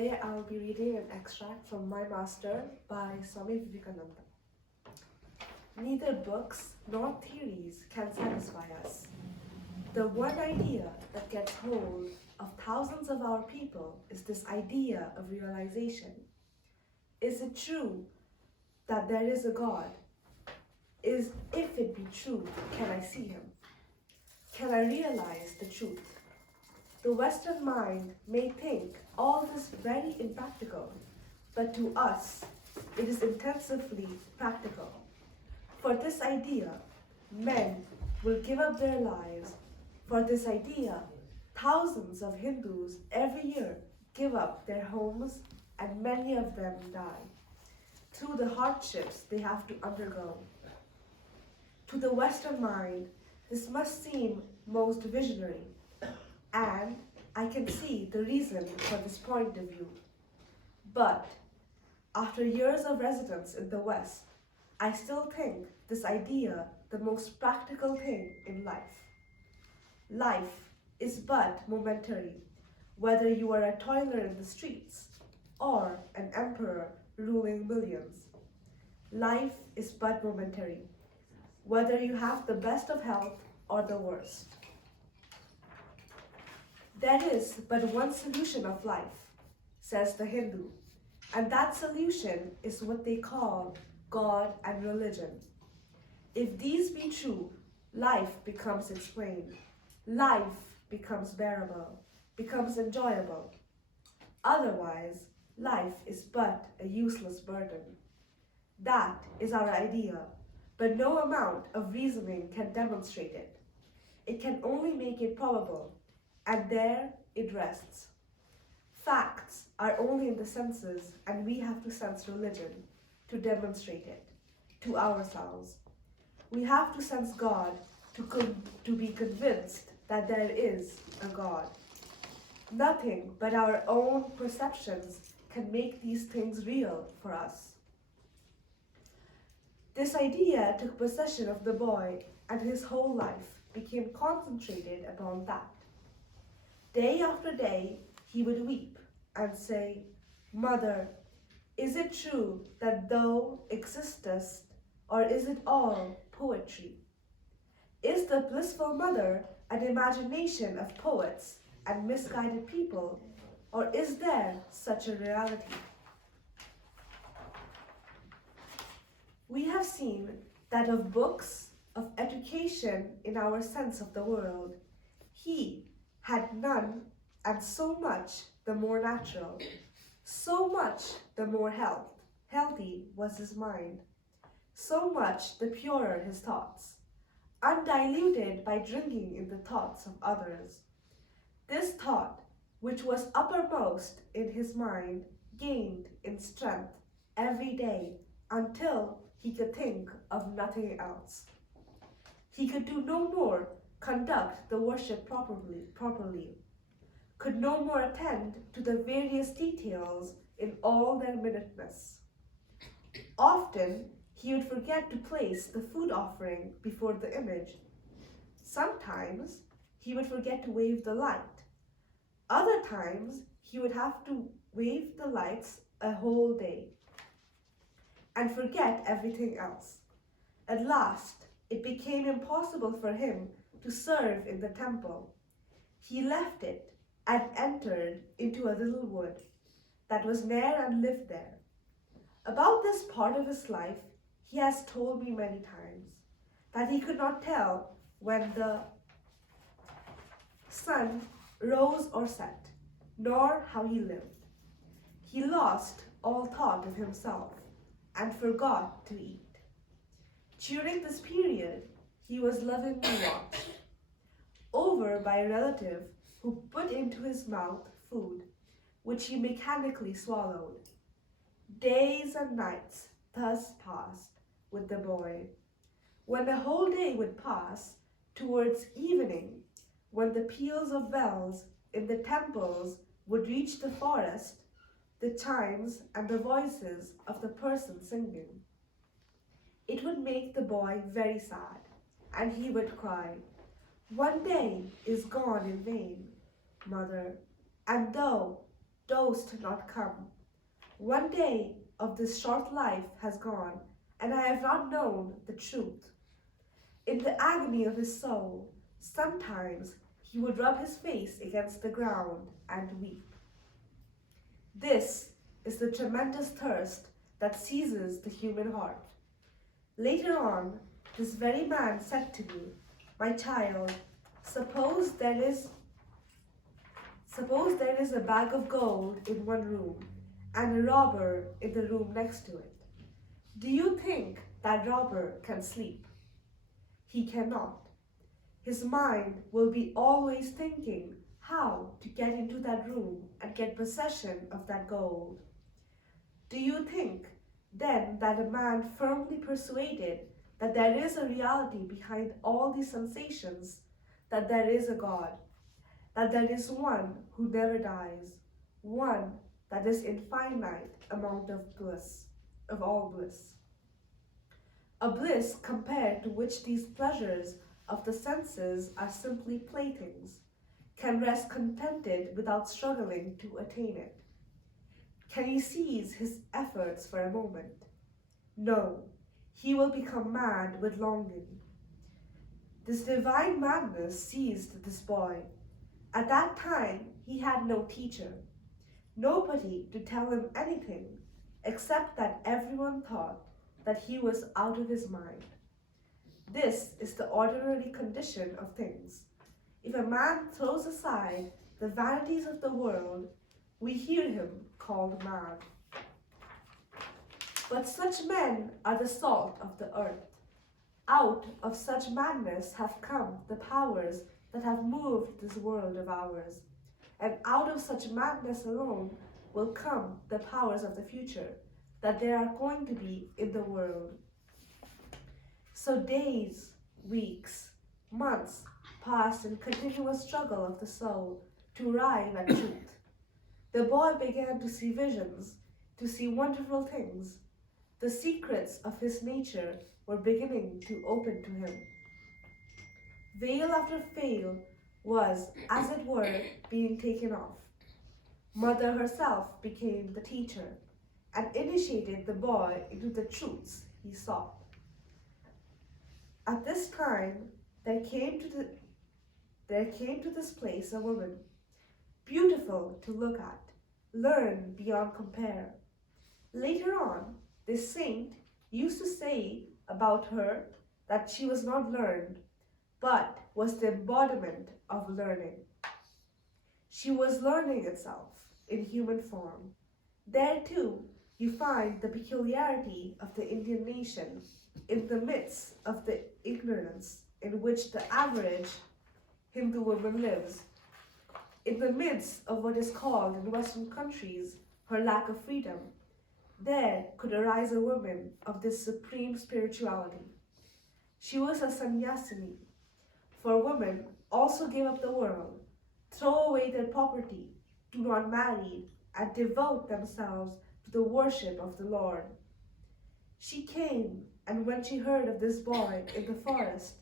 Today I will be reading an extract from My Master by Swami Vivekananda. Neither books nor theories can satisfy us. The one idea that gets hold of thousands of our people is this idea of realization. Is it true that there is a God? If it be true, can I see him? Can I realize the truth? The Western mind may think all this very impractical, but to us it is intensively practical. For this idea, men will give up their lives. For this idea, thousands of Hindus every year give up their homes and many of them die through the hardships they have to undergo. To the Western mind, this must seem most visionary, and I can see the reason for this point of view. But after years of residence in the West, I still think this idea the most practical thing in life. Life is but momentary, whether you are a toiler in the streets or an emperor ruling millions. Life is but momentary, whether you have the best of health or the worst. There is but one solution of life, says the Hindu, and that solution is what they call God and religion. If these be true, life becomes explained. Life becomes bearable, becomes enjoyable. Otherwise, life is but a useless burden. That is our idea, but no amount of reasoning can demonstrate it. It can only make it probable, and there it rests. Facts are only in the senses, and we have to sense religion to demonstrate it to ourselves. We have to sense God to be convinced that there is a God. Nothing but our own perceptions can make these things real for us. This idea took possession of the boy, and his whole life became concentrated upon that. Day after day, he would weep and say, "Mother, is it true that thou existest, or is it all poetry? Is the blissful mother an imagination of poets and misguided people, or is there such a reality?" We have seen that of books, of education in our sense of the world, he had none, and so much the more natural, so much the more healthy was his mind, so much the purer his thoughts, undiluted by drinking in the thoughts of others. This thought, which was uppermost in his mind, gained in strength every day until he could think of nothing else. He could do no more conduct the worship properly, could no more attend to the various details in all their minuteness. Often he would forget to place the food offering before the image. Sometimes he would forget to wave the light. Other times he would have to wave the lights a whole day and forget everything else. At last, it became impossible for him to serve in the temple. He left it and entered into a little wood that was near and lived there. About this part of his life, he has told me many times that he could not tell when the sun rose or set, nor how he lived. He lost all thought of himself and forgot to eat. During this period, he was lovingly watched over by a relative who put into his mouth food, which he mechanically swallowed. Days and nights thus passed with the boy. When the whole day would pass, towards evening, when the peals of bells in the temples would reach the forest, the chimes and the voices of the person singing, it would make the boy very sad, and he would cry, "One day is gone in vain, mother, and thou dost not come. One day of this short life has gone, and I have not known the truth. In the agony of his soul, sometimes he would rub his face against the ground and weep. This is the tremendous thirst that seizes the human heart. Later on, this very man said to me, "My child, suppose there is a bag of gold in one room and a robber in the room next to it. Do you think that robber can sleep? He cannot. His mind will be always thinking how to get into that room and get possession of that gold. Do you think then that a man firmly persuaded that there is a reality behind all these sensations, that there is a God, that there is one who never dies, one that is infinite amount of bliss, of all bliss, a bliss compared to which these pleasures of the senses are simply playthings, can rest contented without struggling to attain it? Can he cease his efforts for a moment? No, he will become mad with longing." This divine madness seized this boy. At that time, he had no teacher, nobody to tell him anything, except that everyone thought that he was out of his mind. This is the ordinary condition of things. If a man throws aside the vanities of the world, we hear him called mad. But such men are the salt of the earth. Out of such madness have come the powers that have moved this world of ours, and out of such madness alone will come the powers of the future that there are going to be in the world. So days, weeks, months passed in continuous struggle of the soul to arrive at truth. The boy began to see visions, to see wonderful things. The secrets of his nature were beginning to open to him. Veil after veil was, as it were, being taken off. Mother herself became the teacher and initiated the boy into the truths he sought. At this time, there came to this place a woman, beautiful to look at, learned beyond compare. Later on, this saint used to say about her that she was not learned, but was the embodiment of learning. She was learning itself in human form. There too, you find the peculiarity of the Indian nation in the midst of the ignorance in which the average Hindu woman lives, in the midst of what is called in Western countries her lack of freedom. There could arise a woman of this supreme spirituality. She was a sannyasini, for women also give up the world, throw away their property, do not marry, and devote themselves to the worship of the Lord. She came, and when she heard of this boy in the forest,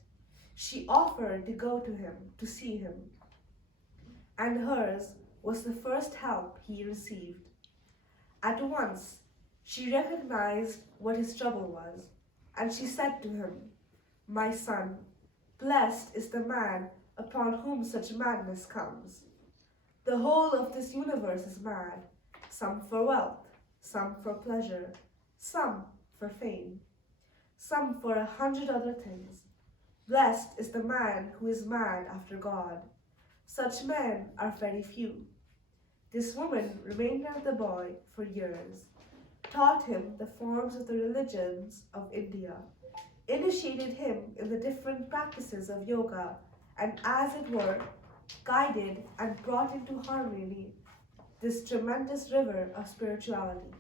she offered to go to him, to see him. And hers was the first help he received. At once, she recognized what his trouble was, and she said to him, "My son, blessed is the man upon whom such madness comes. The whole of this universe is mad, some for wealth, some for pleasure, some for fame, some for 100 other things. Blessed is the man who is mad after God. Such men are very few." This woman remained with the boy for years, taught him the forms of the religions of India, initiated him in the different practices of yoga, and as it were, guided and brought into harmony this tremendous river of spirituality.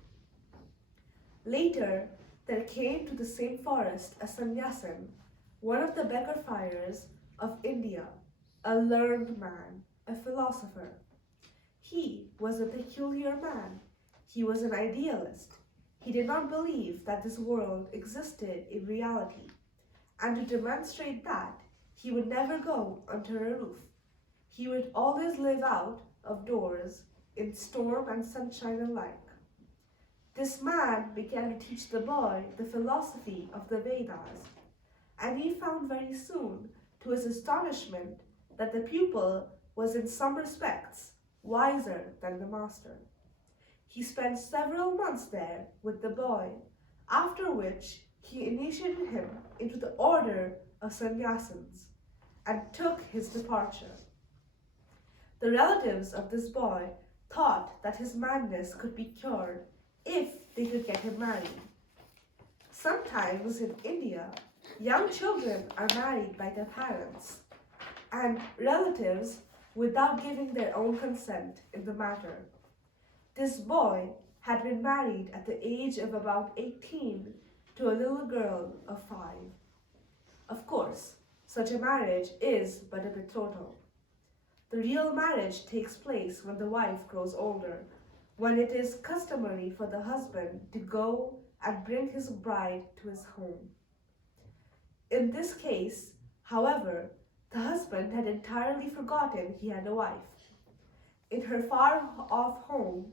Later, there came to the same forest a sannyasin, one of the beggar friars of India, a learned man, a philosopher. He was a peculiar man. He was an idealist. He did not believe that this world existed in reality, and to demonstrate that, he would never go under a roof. He would always live out of doors in storm and sunshine alike. This man began to teach the boy the philosophy of the Vedas, and he found very soon, to his astonishment, that the pupil was in some respects wiser than the master. He spent several months there with the boy, after which he initiated him into the order of sannyasins and took his departure. The relatives of this boy thought that his madness could be cured if they could get him married. Sometimes in India, young children are married by their parents and relatives without giving their own consent in the matter. This boy had been married at the age of about 18 to a little girl of 5. Of course, such a marriage is but a betrothal. The real marriage takes place when the wife grows older, when it is customary for the husband to go and bring his bride to his home. In this case, however, the husband had entirely forgotten he had a wife. In her far-off home,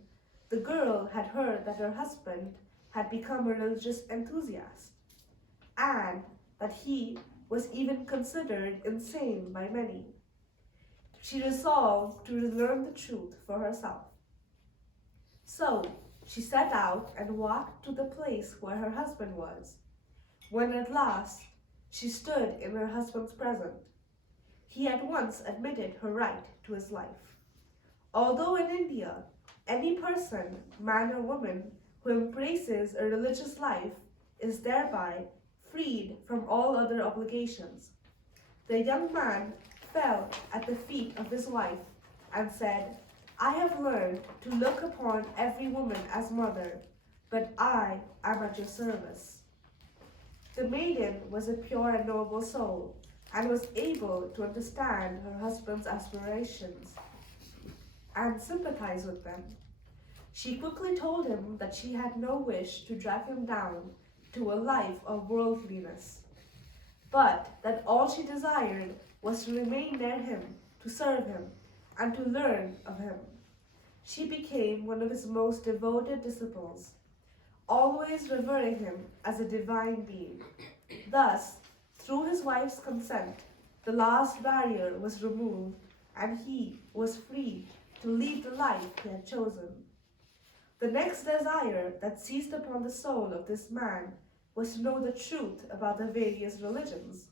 the girl had heard that her husband had become a religious enthusiast, and that he was even considered insane by many. She resolved to learn the truth for herself. So she set out and walked to the place where her husband was. When at last she stood in her husband's presence, he at once admitted her right to his life. Although in India, any person, man or woman, who embraces a religious life is thereby freed from all other obligations, the young man fell at the feet of his wife and said, "I have learned to look upon every woman as mother, but I am at your service." The maiden was a pure and noble soul, and was able to understand her husband's aspirations and sympathize with them. She quickly told him that she had no wish to drag him down to a life of worldliness, but that all she desired was to remain near him, to serve him, and to learn of him. She became one of his most devoted disciples, always revering him as a divine being. Thus, through his wife's consent, the last barrier was removed, and he was free to lead the life he had chosen. The next desire that seized upon the soul of this man was to know the truth about the various religions.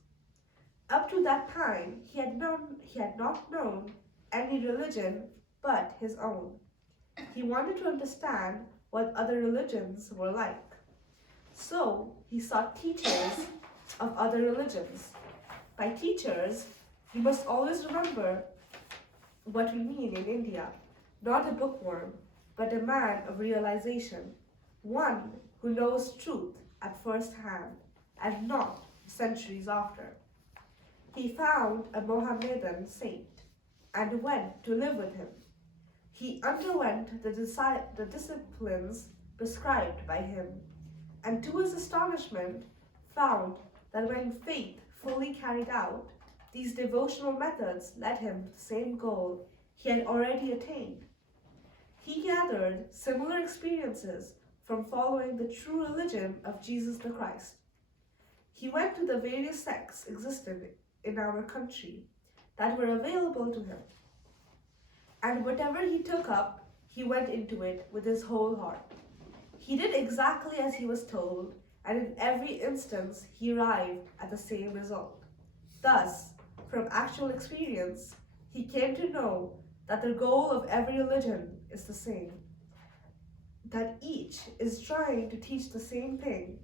Up to that time, he had not known any religion but his own. He wanted to understand what other religions were like. So he sought teachers of other religions. By teachers, you must always remember what we mean in India, not a bookworm, but a man of realization, one who knows truth at first hand and not centuries after. He found a Mohammedan saint and went to live with him. He underwent the disciplines prescribed by him, and to his astonishment found that when faith fully carried out, these devotional methods led him to the same goal he had already attained. He gathered similar experiences from following the true religion of Jesus the Christ. He went to the various sects existed in our country that were available to him, and whatever he took up, he went into it with his whole heart. He did exactly as he was told, and in every instance he arrived at the same result. Thus, from actual experience, he came to know that the goal of every religion is the same, that each is trying to teach the same thing,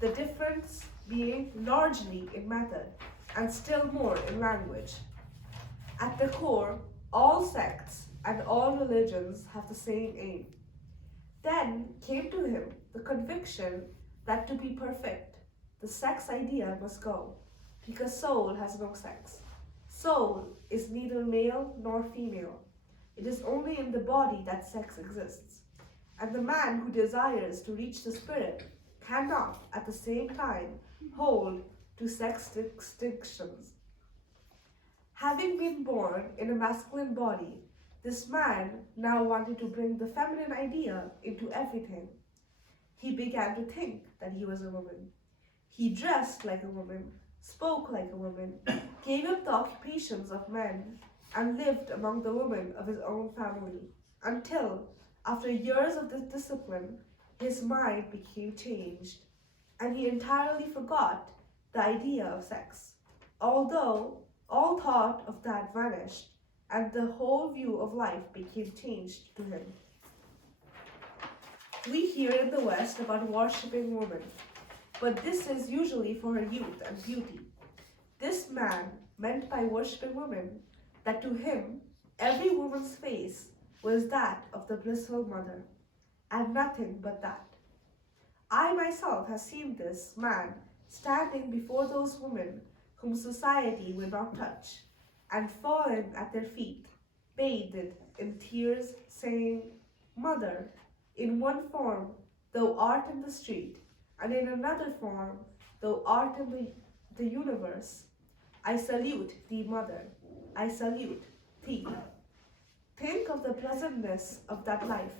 the difference being largely in method and still more in language. At the core, all sects and all religions have the same aim. Then came to him the conviction that to be perfect, the sex idea must go, because soul has no sex. Soul is neither male nor female. It is only in the body that sex exists. And the man who desires to reach the spirit cannot, at the same time, hold to sex distinctions. Having been born in a masculine body, This man now wanted to bring the feminine idea into everything. He began to think that he was a woman. He dressed like a woman, spoke like a woman, gave up the occupations of men, and lived among the women of his own family, until, after years of this discipline, his mind became changed, and he entirely forgot the idea of sex. Although all thought of that vanished, and the whole view of life became changed to him. We hear in the West about worshipping women, but this is usually for her youth and beauty. This man meant by worshipping women that to him every woman's face was that of the blissful mother, and nothing but that. I myself have seen this man standing before those women whom society will not touch, and fallen at their feet, bathed in tears, saying, Mother, in one form thou art in the street, and in another form thou art in the universe. I salute thee, Mother, I salute thee. Think of the pleasantness of that life,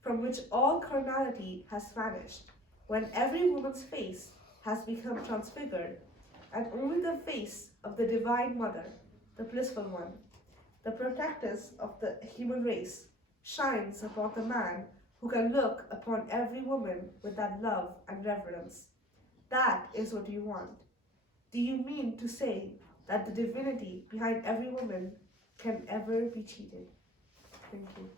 from which all carnality has vanished, when every woman's face has become transfigured, and only the face of the Divine Mother, the blissful one, the protectress of the human race, shines upon the man who can look upon every woman with that love and reverence. That is what you want. Do you mean to say that the divinity behind every woman can ever be cheated? Thank you.